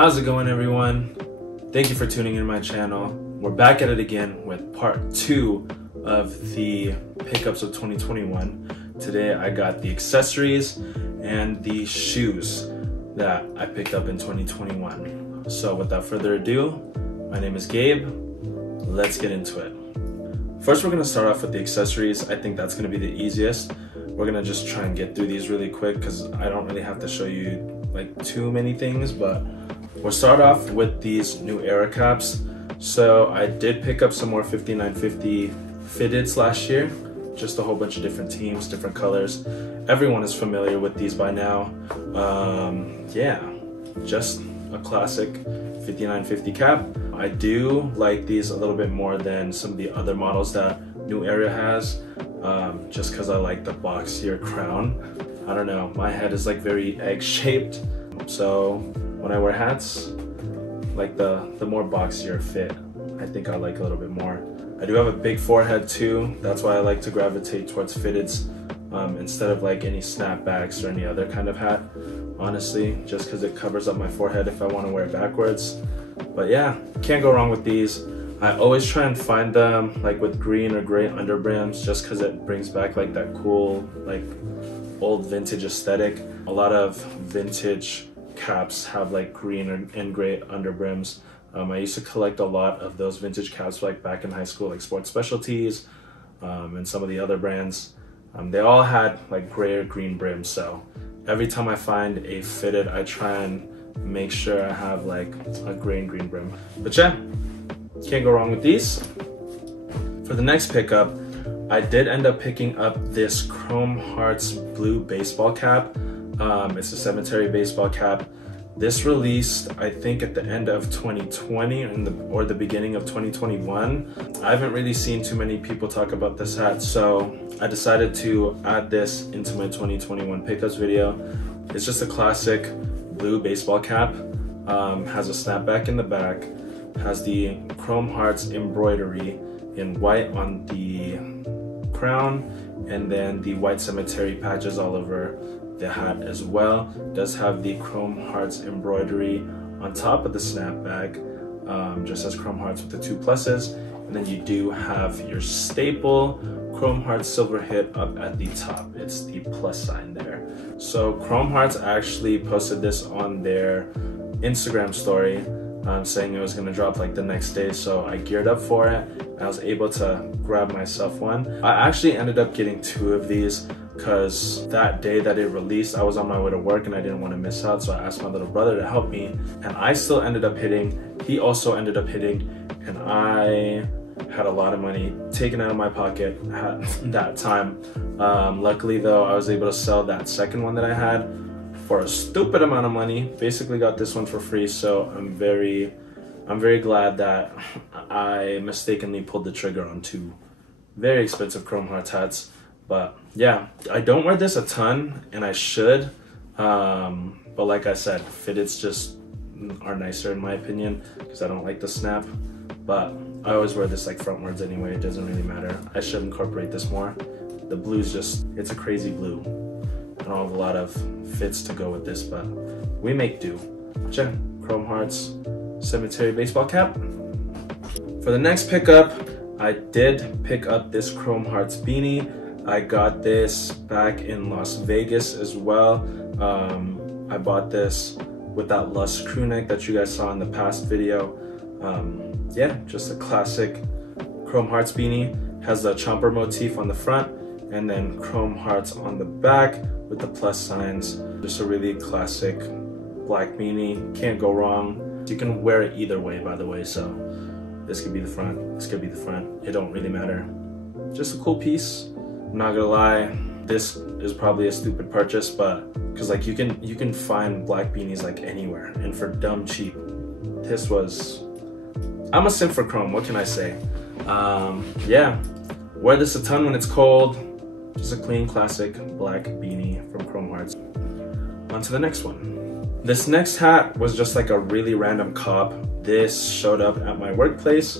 How's it going, everyone? Thank you for tuning in to my channel. We're back at it again with part 2 of the pickups of 2021. Today I got the accessories and the shoes that I picked up in 2021. So without further ado, my name is Gabe. Let's get into it. First, we're gonna start off with the accessories. I think that's gonna be the easiest. We're gonna just try and get through these really quick because I don't really have to show you like too many things, but we'll start off with these new era caps. So I did pick up some more 5950 fitteds last year, just a whole bunch of different teams, different colors. Everyone is familiar with these by now. Yeah, just a classic 5950 cap. I do like these a little bit more than some of the other models that New Era has, just because I like the boxier crown. I don't know, my head is like very egg-shaped, so when I wear hats, like the more boxier fit, I think I like a little bit more. I do have a big forehead too, that's why I like to gravitate towards fitteds instead of like any snapbacks or any other kind of hat, honestly, just because it covers up my forehead if I want to wear it backwards. But yeah, can't go wrong with these. I always try and find them like with green or gray underbrims, just because it brings back like that cool, like old vintage aesthetic. A lot of vintage caps have like green and gray underbrims. I used to collect a lot of those vintage caps like back in high school, like Sports Specialties and some of the other brands. They all had like gray or green brims, so every time I find a fitted, I try and make sure I have like a gray and green brim. But yeah, can't go wrong with these. For the next pickup, I did end up picking up this Chrome Hearts blue baseball cap. It's a cemetery baseball cap. This released, I think, at the end of 2020 or the beginning of 2021. I haven't really seen too many people talk about this hat, so I decided to add this into my 2021 pickups video. It's just a classic blue baseball cap. Has a snapback in the back, has the Chrome Hearts embroidery in white on the crown, and then the white cemetery patches all over the hat as well. Does have the Chrome Hearts embroidery on top of the snapback, just as Chrome Hearts with the 2 pluses, and then you do have your staple Chrome Hearts silver hit up at the top. It's the plus sign there. So Chrome Hearts actually posted this on their Instagram story, saying it was going to drop like the next day, so I geared up for it and I was able to grab myself one. I actually ended up getting 2 of these because that day that it released, I was on my way to work and I didn't want to miss out, so I asked my little brother to help me, and I still ended up hitting. He also ended up hitting, and I had a lot of money taken out of my pocket at that time. Luckily though, I was able to sell that second one that I had for a stupid amount of money. Basically got this one for free, so I'm very glad that I mistakenly pulled the trigger on 2 very expensive Chrome Hearts hats. But yeah, I don't wear this a ton, and I should, but like I said, fitteds just are nicer in my opinion because I don't like the snap. But I always wear this like frontwards anyway, it doesn't really matter. I should incorporate this more. The blue's just, it's a crazy blue. I don't have a lot of fits to go with this, but we make do. Check Chrome Hearts cemetery baseball cap. For the next pickup, I did pick up this Chrome Hearts beanie. I got this back in Las Vegas as well. I bought this with that Lush crew neck that you guys saw in the past video. Yeah, just a classic Chrome Hearts beanie. Has the chomper motif on the front and then Chrome Hearts on the back with the plus signs. Just a really classic black beanie, can't go wrong. You can wear it either way, by the way, so this could be the front, this could be the front, it don't really matter. Just a cool piece. I'm not gonna lie, this is probably a stupid purchase, but because like you can find black beanies like anywhere and for dumb cheap. This was, I'm a simp for chrome, what can I say? Yeah, wear this a ton when it's cold. Just a clean classic black beanie from Chrome Hearts. On to the next one. This next hat was just like a really random cop. This showed up at my workplace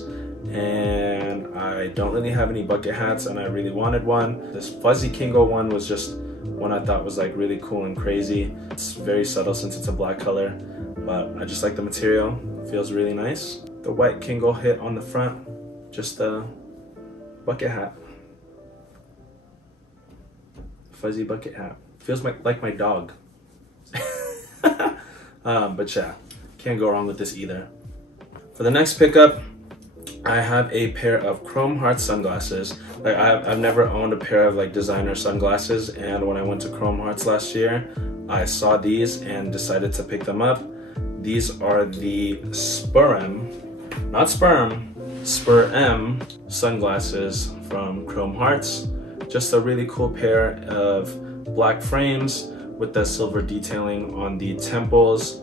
and I don't really have any bucket hats and I really wanted one. This fuzzy Kingo one was just one I thought was like really cool and crazy. It's very subtle since it's a black color. but I just like the material. Feels really nice. The white Kingle hit on the front, just a bucket hat. Fuzzy bucket hat. Feels like my dog. But yeah, can't go wrong with this either. For the next pickup, I have a pair of chrome heart sunglasses. Like I've never owned a pair of like designer sunglasses, and when I went to Chrome Hearts last year, I saw these and decided to pick them up. These are the Sperm, not Sperm, Sperm sunglasses from Chrome Hearts. Just a really cool pair of black frames with the silver detailing on the temples.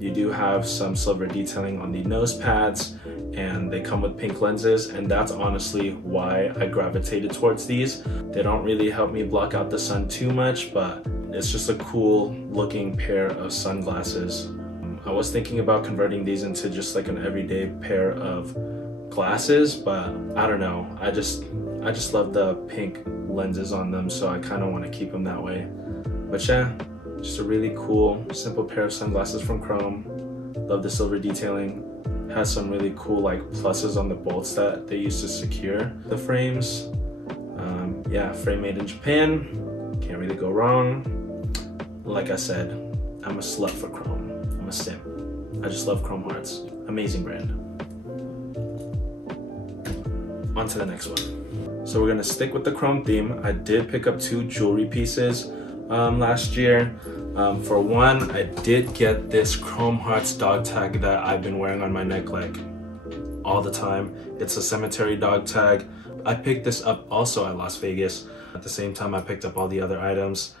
You do have some silver detailing on the nose pads, and they come with pink lenses, and that's honestly why I gravitated towards these. They don't really help me block out the sun too much, but it's just a cool looking pair of sunglasses. I was thinking about converting these into just like an everyday pair of glasses, but I don't know. I just love the pink lenses on them, so I kind of want to keep them that way. But yeah, just a really cool, simple pair of sunglasses from Chrome. Love the silver detailing. Has some really cool like pluses on the bolts that they use to secure the frames. Yeah, frame made in Japan. Can't really go wrong. Like I said, I'm a slut for Chrome. I'm a simp. I just love Chrome Hearts. Amazing brand. On to the next one. So we're gonna stick with the Chrome theme. I did pick up 2 jewelry pieces last year. For one, I did get this Chrome Hearts dog tag that I've been wearing on my neck like all the time. It's a cemetery dog tag. I picked this up also at Las Vegas. At the same time, I picked up all the other items.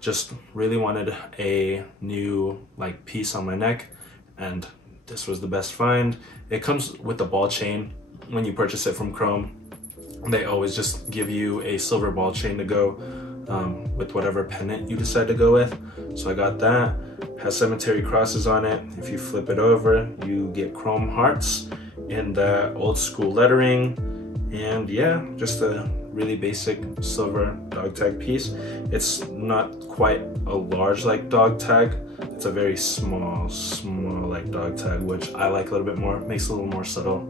Just really wanted a new like piece on my neck, and this was the best find. It comes with a ball chain when you purchase it from Chrome. They always just give you a silver ball chain to go with whatever pendant you decide to go with. So I got that. Has cemetery crosses on it. If you flip it over, you get Chrome Hearts in the old school lettering. And yeah, just a really basic silver dog tag piece. It's not quite a large like dog tag. It's a very small like dog tag, which I like a little bit more. Makes it a little more subtle.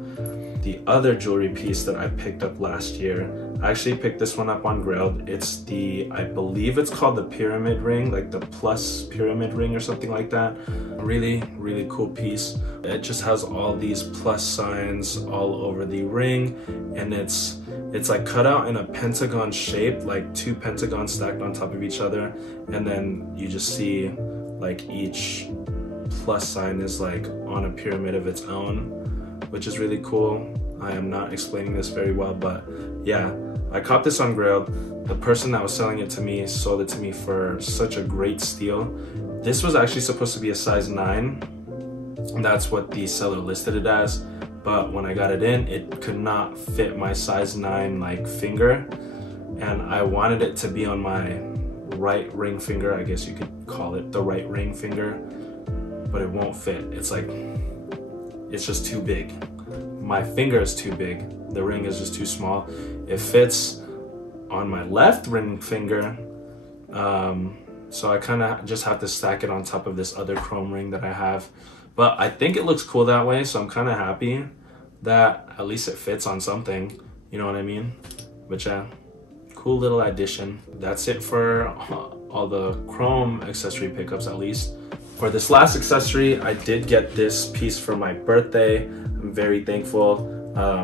The other jewelry piece that I picked up last year, I actually picked this one up on Grailed. It's the, I believe it's called the pyramid ring, like the plus pyramid ring or something like that. A really, really cool piece. It just has all these plus signs all over the ring, and it's like cut out in a pentagon shape, like 2 pentagons stacked on top of each other, and then you just see like each plus sign is like on a pyramid of its own, which is really cool. I am not explaining this very well, but yeah, I caught this on Grailed. The person that was selling it to me sold it to me for such a great steal. This was actually supposed to be a size 9. And that's what the seller listed it as. But when I got it in, it could not fit my size 9 like finger. And I wanted it to be on my right ring finger, I guess you could call it the right ring finger, but it won't fit. It's just too big. My finger is too big. The ring is just too small. It fits on my left ring finger, so I kind of just have to stack it on top of this other chrome ring that I have. But I think it looks cool that way, so I'm kind of happy that at least it fits on something, you know what I mean? But yeah, cool little addition. That's it for all the chrome accessory pickups, at least. For this last accessory, I did get this piece for my birthday. I'm very thankful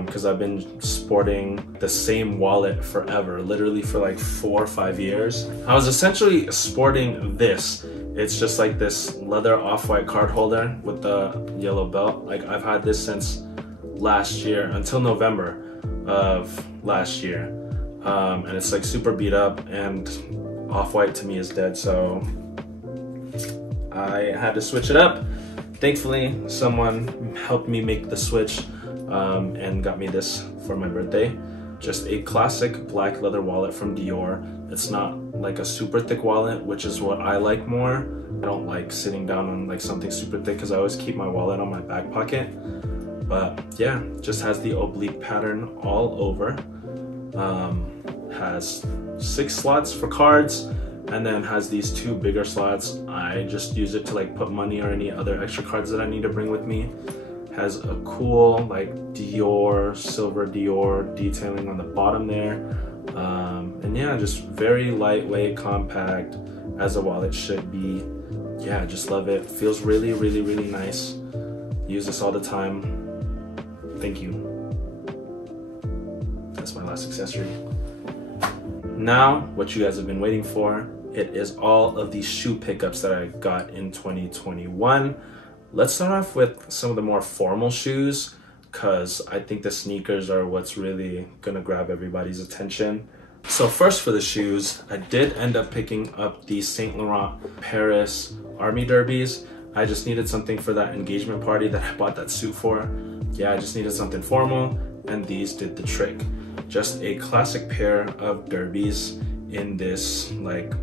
because I've been sporting the same wallet forever, literally for like 4 or 5 years. I was essentially sporting this. It's just like this leather off-white card holder with the yellow belt. Like I've had this since last year, until November of last year. And it's like super beat up, and off-white to me is dead, so I had to switch it up. Thankfully, someone helped me make the switch and got me this for my birthday. Just a classic black leather wallet from Dior. It's not like a super thick wallet, which is what I like more. I don't like sitting down on like something super thick because I always keep my wallet on my back pocket. But yeah, just has the oblique pattern all over. Has 6 slots for cards, and then has these two bigger slots. I just use it to like put money or any other extra cards that I need to bring with me. Has a cool like Dior, silver Dior detailing on the bottom there. And yeah, just very lightweight, compact, as a wallet should be. Yeah, just love it. Feels really, really, really nice. Use this all the time. Thank you. That's my last accessory. Now, what you guys have been waiting for, it is all of these shoe pickups that I got in 2021. Let's start off with some of the more formal shoes, because I think the sneakers are what's really gonna grab everybody's attention. So first for the shoes, I did end up picking up the Saint Laurent Paris Army Derbies. I just needed something for that engagement party that I bought that suit for. Yeah, I just needed something formal, and these did the trick. Just a classic pair of derbies in this like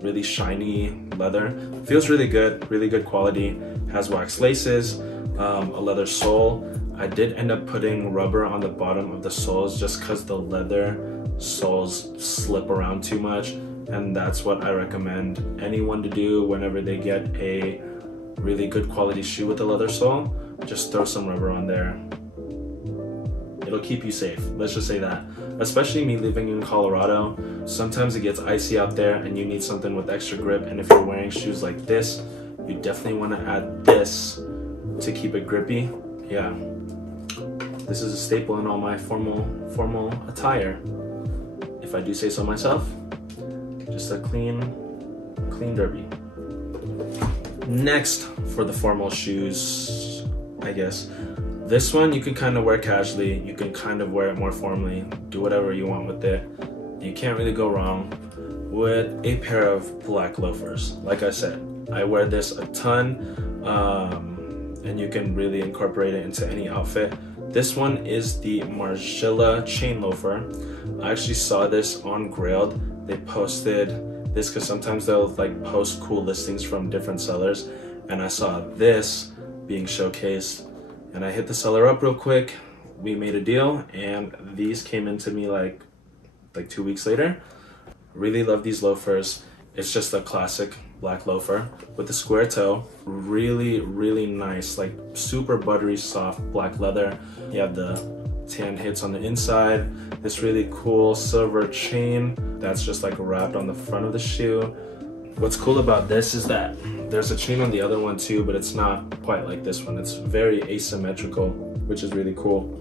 really shiny leather. Feels really good quality. Has wax laces, a leather sole. I did end up putting rubber on the bottom of the soles just because the leather soles slip around too much, and that's what I recommend anyone to do whenever they get a really good quality shoe with a leather sole. Just throw some rubber on there. It'll keep you safe, let's just say that. Especially me living in Colorado, sometimes it gets icy out there and you need something with extra grip, and if you're wearing shoes like this, you definitely want to add this to keep it grippy. Yeah, this is a staple in all my formal attire, if I do say so myself. Just a clean derby. Next, for the formal shoes, I guess, this one you can kind of wear casually, you can kind of wear it more formally, do whatever you want with it. You can't really go wrong with a pair of black loafers. Like I said, I wear this a ton, and you can really incorporate it into any outfit. This one is the Margiela chain loafer. I actually saw this on Grailed. They posted this because sometimes they'll like post cool listings from different sellers, and I saw this being showcased, and I hit the seller up real quick. We made a deal, and these came into me like 2 weeks later. Really love these loafers. It's just a classic black loafer with a square toe. Really nice, like super buttery soft black leather. You have the tan hits on the inside. This really cool silver chain that's just like wrapped on the front of the shoe. What's cool about this is that there's a chain on the other one too, but it's not quite like this one. It's very asymmetrical, which is really cool.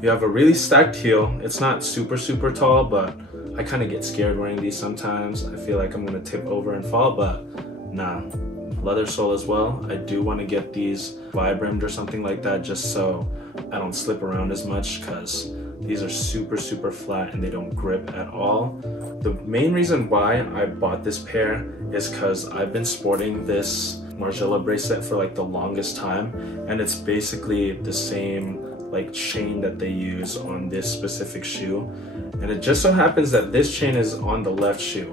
You have a really stacked heel. It's not super tall, but I kind of get scared wearing these sometimes. I feel like I'm gonna tip over and fall, but nah. Leather sole as well. I do want to get these vibrammed or something like that, just so I don't slip around as much, because these are super flat and they don't grip at all. The main reason why I bought this pair is because I've been sporting this Margiela bracelet for like the longest time, and it's basically the same like chain that they use on this specific shoe, and it just so happens that this chain is on the left shoe,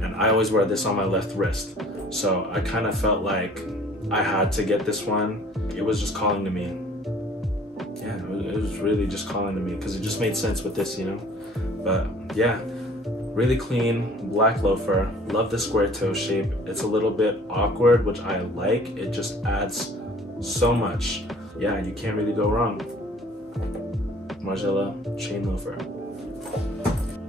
and I always wear this on my left wrist, so I kind of felt like I had to get this one. It was just calling to me. Yeah, it was really just calling to me because it just made sense with this, you know. But yeah, really clean black loafer. Love the square toe shape. It's a little bit awkward, which I like. It just adds so much. Yeah, you can't really go wrong. Margiela chain loafer.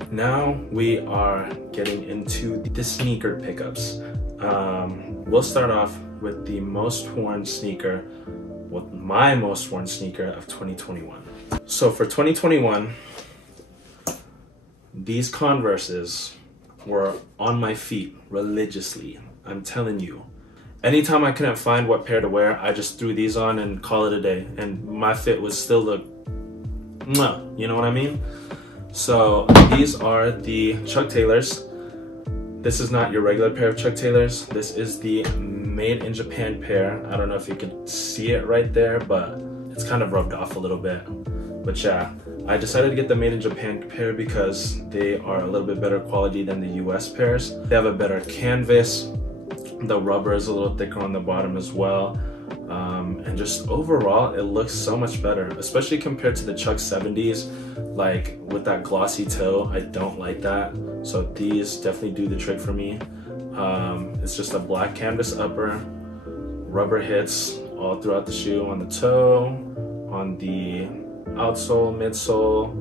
Now we are getting into the sneaker pickups. We'll start off with the most worn sneaker, with my most worn sneaker of 2021. So for 2021, these Converses were on my feet religiously. I'm telling you. Anytime I couldn't find what pair to wear, I just threw these on and call it a day. And my fit was still the, you know what I mean? So these are the Chuck Taylors. This is not your regular pair of Chuck Taylors. This is the made in Japan pair. I don't know if you can see it right there, but it's kind of rubbed off a little bit. But yeah, I decided to get the made in Japan pair because they are a little bit better quality than the US pairs. They have a better canvas. The rubber is a little thicker on the bottom as well. And just overall, it looks so much better, especially compared to the Chuck 70s. Like with that glossy toe, I don't like that. So these definitely do the trick for me. It's just a black canvas upper, rubber hits all throughout the shoe, on the toe, on the outsole, midsole,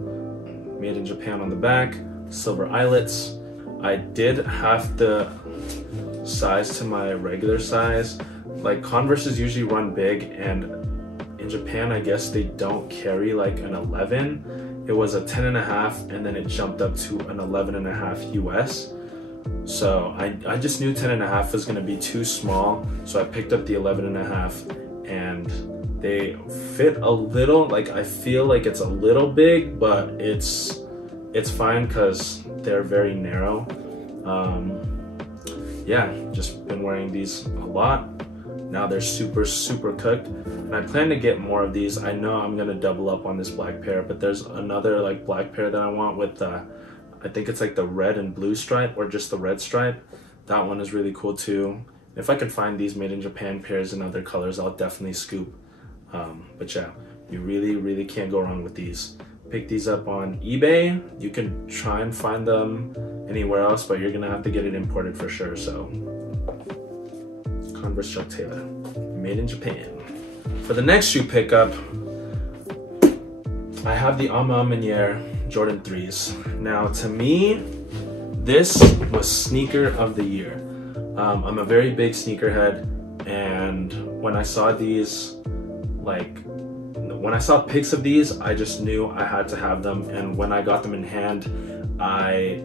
made in Japan on the back, silver eyelets. I did have to size to my regular size. Like Converses usually run big, and in Japan I guess they don't carry like an 11. It was a 10.5 and then it jumped up to an 11.5 US. So I just knew 10.5 was gonna be too small, so I picked up the 11.5, and they fit a little, like I feel like it's a little big, but it's fine because they're very narrow. Yeah, just been wearing these a lot. Now they're super cooked, and I plan to get more of these. I know I'm gonna double up on this black pair, but there's another like black pair that I want with I think it's like the red and blue stripe, or just the red stripe. That one is really cool too. If I can find these made in Japan pairs in other colors, I'll definitely scoop. But yeah, you really can't go wrong with these. Pick these up on eBay. You can try and find them anywhere else, but you're gonna have to get it imported for sure. So Converse Chuck Taylor, made in Japan. For the next shoe pickup, I have the Ama Maniere Jordan 3s. Now to me, this was sneaker of the year. I'm a very big sneakerhead, and when I saw these, when I saw pics of these, I just knew I had to have them. And when I got them in hand, I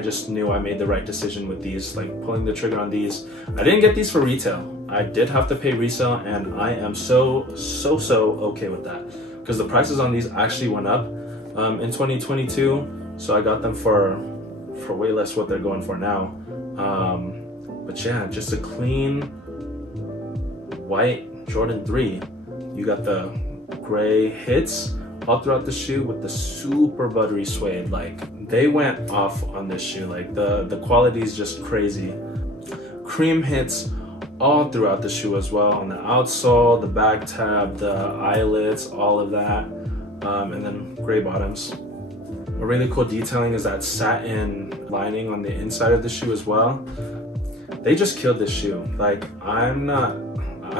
just knew I made the right decision with these, like pulling the trigger on these. I didn't get these for retail. I did have to pay resale, and I am so okay with that, because the prices on these actually went up in 2022. So I got them for way less what they're going for now. But yeah, just a clean white Jordan 3. You got the gray hits all throughout the shoe with the super buttery suede. Like they went off on this shoe. Like the quality is just crazy. Cream hits all throughout the shoe as well, on the outsole, the back tab, the eyelets, all of that. And then gray bottoms. A really cool detailing is that satin lining on the inside of the shoe as well. They just killed this shoe. Like I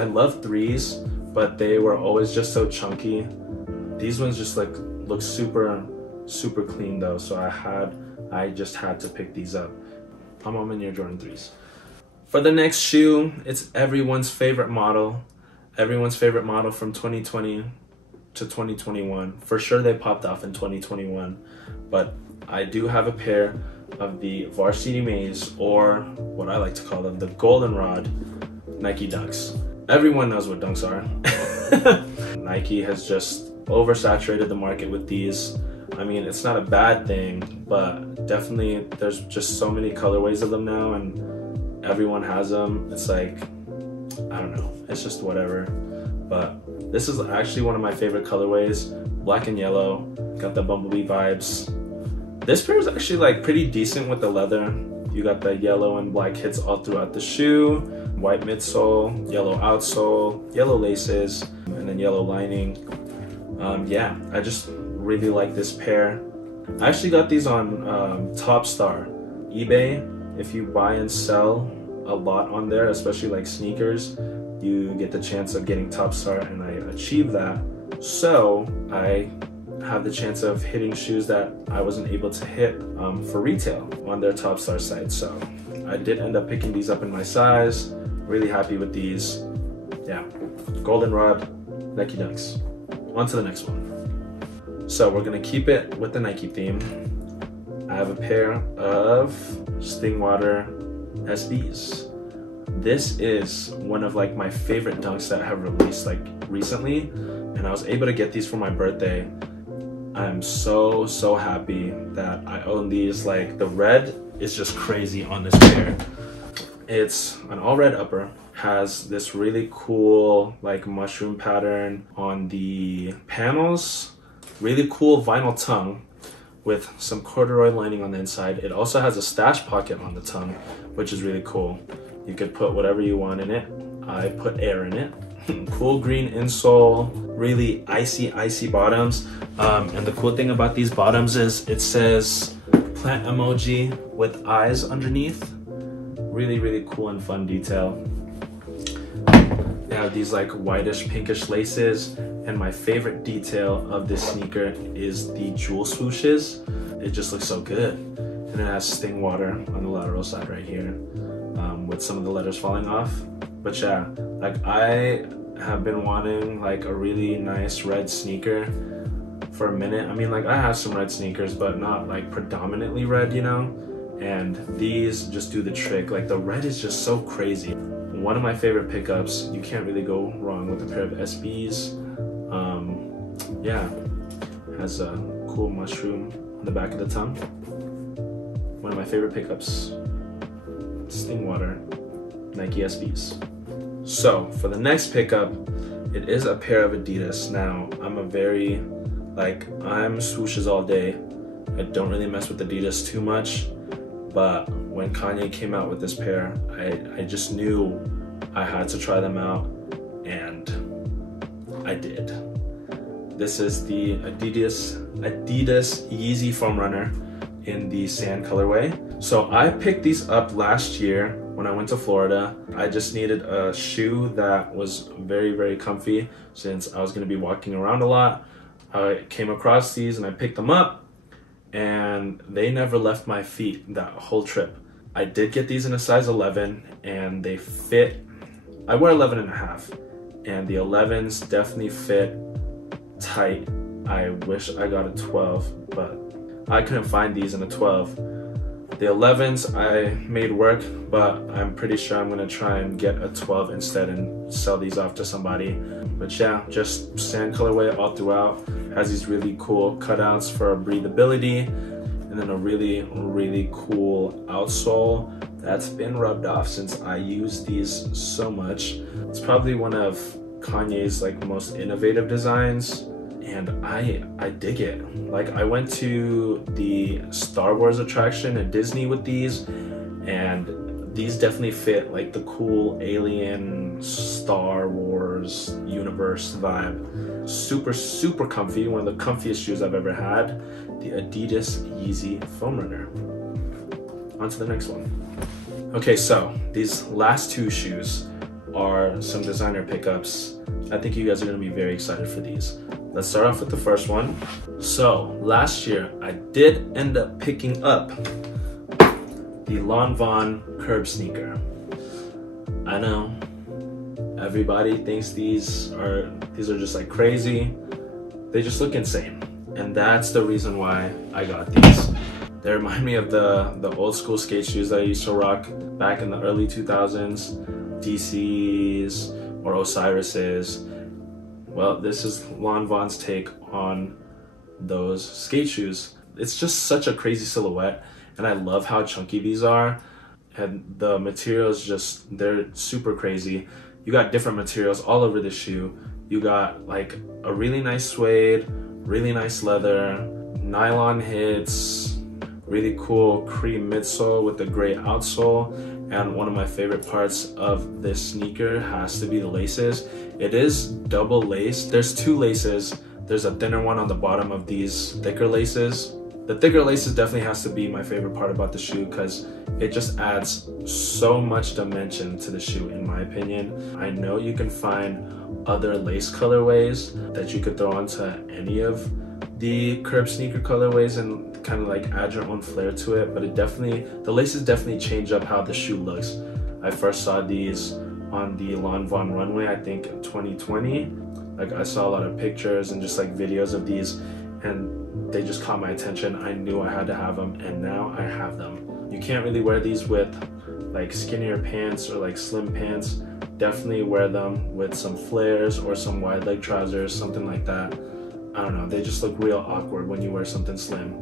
love 3s, but they were always just so chunky. These ones just like look super clean though, so I just had to pick these up. I'm on Maniere Jordan 3s. For the next shoe, it's everyone's favorite model from 2020 to 2021. For sure they popped off in 2021, but I do have a pair of the Varsity Maze, or what I like to call them, the Goldenrod Nike Dunks. Everyone knows what Dunks are. Nike has just oversaturated the market with these. I mean, it's not a bad thing, but definitely there's just so many colorways of them now, and everyone has them. It's like, I don't know, it's just whatever. But this is actually one of my favorite colorways. Black and yellow, got the bumblebee vibes. This pair is actually like pretty decent with the leather. You got the yellow and black hits all throughout the shoe, white midsole, yellow outsole, yellow laces, and then yellow lining. Yeah, I just really like this pair. I actually got these on Topstar, eBay. If you buy and sell a lot on there, especially like sneakers, you get the chance of getting Topstar, and I achieved that. So I have the chance of hitting shoes that I wasn't able to hit for retail on their Topstar site. So I did end up picking these up in my size. Really happy with these. Yeah, Goldenrod Nike Dunks. On to the next one. So we're gonna keep it with the Nike theme. I have a pair of Stingwater SBs. This is one of like my favorite dunks that have released like recently, and I was able to get these for my birthday. I'm so happy that I own these. Like the red is just crazy on this pair. It's an all red upper, has this really cool like mushroom pattern on the panels, really cool vinyl tongue with some corduroy lining on the inside. It also has a stash pocket on the tongue, which is really cool. You could put whatever you want in it. I put air in it. Cool green insole, really icy bottoms. And the cool thing about these bottoms is it says plant emoji with eyes underneath. Really cool and fun detail. They have these like whitish pinkish laces, and my favorite detail of this sneaker is the jewel swooshes. It just looks so good. And it has sting water on the lateral side right here, with some of the letters falling off. But yeah, like I have been wanting like a really nice red sneaker for a minute. I mean, like I have some red sneakers, but not like predominantly red, you know? And these just do the trick. Like the red is just so crazy. One of my favorite pickups. You can't really go wrong with a pair of SBs. Yeah, has a cool mushroom on the back of the tongue. One of my favorite pickups, Sting Water, Nike SBs. So for the next pickup, it is a pair of Adidas. Now I'm I'm swooshes all day. I don't really mess with Adidas too much, but when Kanye came out with this pair, I just knew I had to try them out, and I did. This is the Adidas Yeezy Foam Runner in the sand colorway. So I picked these up last year when I went to Florida. I just needed a shoe that was very comfy since I was going to be walking around a lot. I came across these and I picked them up, and they never left my feet that whole trip. I did get these in a size 11 and they fit. I wear 11.5 and the 11s definitely fit tight. I wish I got a 12, but I couldn't find these in a 12. The 11s I made work, but I'm pretty sure I'm gonna try and get a 12 instead and sell these off to somebody. But yeah, just sand colorway all throughout. Has these really cool cutouts for breathability, and then a really cool outsole that's been rubbed off since I use these so much. It's probably one of Kanye's like most innovative designs, and I dig it. Like I went to the Star Wars attraction at Disney with these, and these definitely fit like the cool alien Star Wars universe vibe. Super comfy, one of the comfiest shoes I've ever had. The Adidas Yeezy Foam Runner. On to the next one. Okay, so these last two shoes are some designer pickups. I think you guys are gonna be very excited for these. Let's start off with the first one. So last year, I did end up picking up the Lanvin curb sneaker. I know, everybody thinks these are just like crazy. They just look insane. And that's the reason why I got these. They remind me of the old school skate shoes that I used to rock back in the early 2000s, DC's or Osiris's. Well, this is Lanvin's take on those skate shoes. It's just such a crazy silhouette, and I love how chunky these are. And the materials they're super crazy. You got different materials all over the shoe. You got like a really nice suede, really nice leather, nylon hits, really cool cream midsole with the gray outsole. And one of my favorite parts of this sneaker has to be the laces. It is double laced. There's two laces. There's a thinner one on the bottom of these thicker laces. The thicker laces definitely has to be my favorite part about the shoe because it just adds so much dimension to the shoe in my opinion. I know you can find other lace colorways that you could throw onto any of the curb sneaker colorways and kind of like add your own flair to it, but the laces definitely change up how the shoe looks. I first saw these on the Lanvin runway, I think in 2020. Like I saw a lot of pictures and just like videos of these, and they just caught my attention. I knew I had to have them, and now I have them. You can't really wear these with like skinnier pants or like slim pants. Definitely wear them with some flares or some wide leg trousers, something like that. I don't know, they just look real awkward when you wear something slim.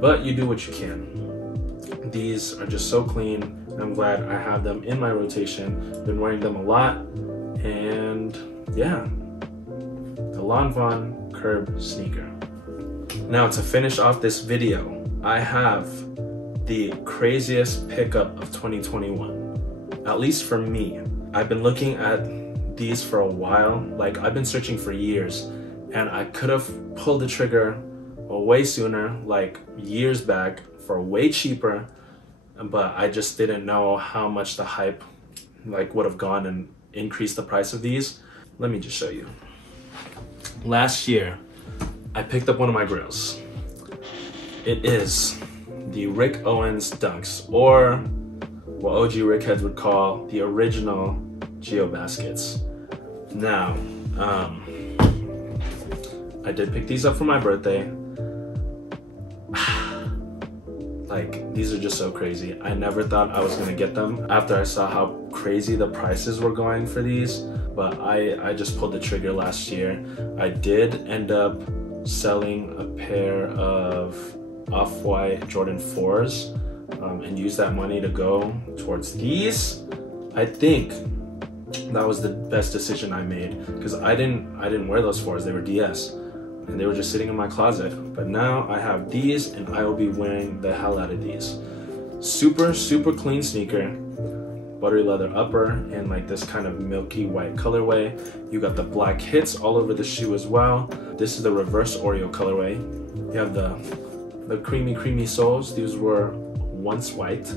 But you do what you can. These are just so clean. I'm glad I have them in my rotation. Been wearing them a lot, and yeah, the Lanvin curb sneaker. Now to finish off this video, I have the craziest pickup of 2021, at least for me. I've been looking at these for a while. Like, I've been searching for years, and I could have pulled the trigger way sooner, like years back, for way cheaper, but I just didn't know how much the hype like would have gone and increased the price of these. Let me just show you. Last year, I picked up one of my grills. It is the Rick Owens Dunks, or what OG Rickheads would call the original Geo baskets. Now, I did pick these up for my birthday. Like, these are just so crazy. I never thought I was gonna get them after I saw how crazy the prices were going for these, but I just pulled the trigger last year. I did end up selling a pair of Off-White Jordan 4s and use that money to go towards these. I think that was the best decision I made, because I didn't wear those 4s. They were DS. And they were just sitting in my closet. But now I have these, and I will be wearing the hell out of these. Super, super clean sneaker. Buttery leather upper in like this kind of milky white colorway. You got the black hits all over the shoe as well. This is the reverse Oreo colorway. You have the creamy soles. These were once white,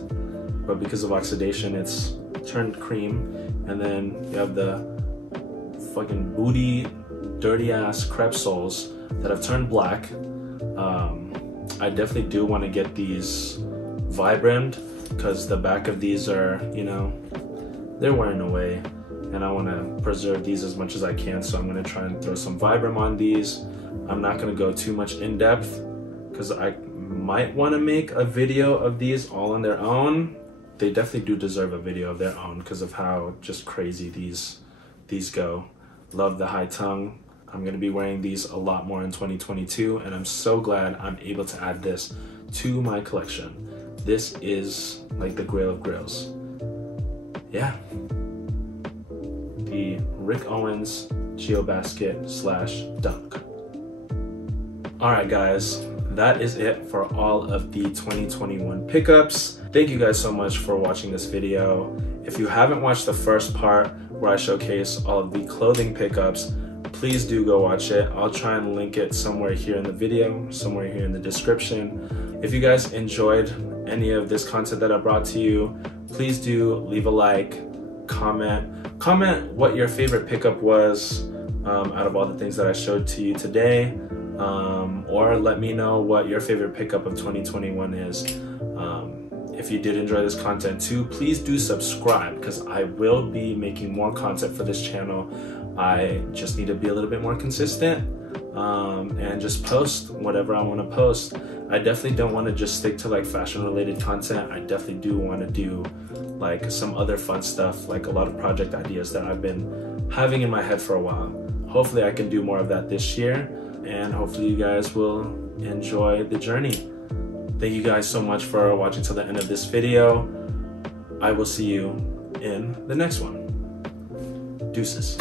but because of oxidation, it's turned cream. And then you have the fucking booty, dirty ass crepe soles that have turned black. I definitely do want to get these Vibram, because the back of these are, you know, they're wearing away, and I want to preserve these as much as I can, so I'm going to try and throw some Vibram on these. I'm not going to go too much in depth, because I might want to make a video of these all on their own. They definitely do deserve a video of their own because of how just crazy these go. Love the high tongue. I'm going to be wearing these a lot more in 2022, and I'm so glad I'm able to add this to my collection. This is like the grail of grails. Yeah. The Rick Owens Geo Basket / Dunk. Alright guys, that is it for all of the 2021 pickups. Thank you guys so much for watching this video. If you haven't watched the first part where I showcase all of the clothing pickups, please do go watch it. I'll try and link it somewhere here in the video, somewhere here in the description. If you guys enjoyed any of this content that I brought to you, please do leave a like, comment what your favorite pickup was out of all the things that I showed to you today, or let me know what your favorite pickup of 2021 is. If you did enjoy this content too, please do subscribe, because I will be making more content for this channel. I just need to be a little bit more consistent and just post whatever I want to post. I definitely don't want to just stick to like fashion related content. I definitely do want to do like some other fun stuff, like a lot of project ideas that I've been having in my head for a while. Hopefully I can do more of that this year, and hopefully you guys will enjoy the journey. Thank you guys so much for watching till the end of this video. I will see you in the next one. Deuces.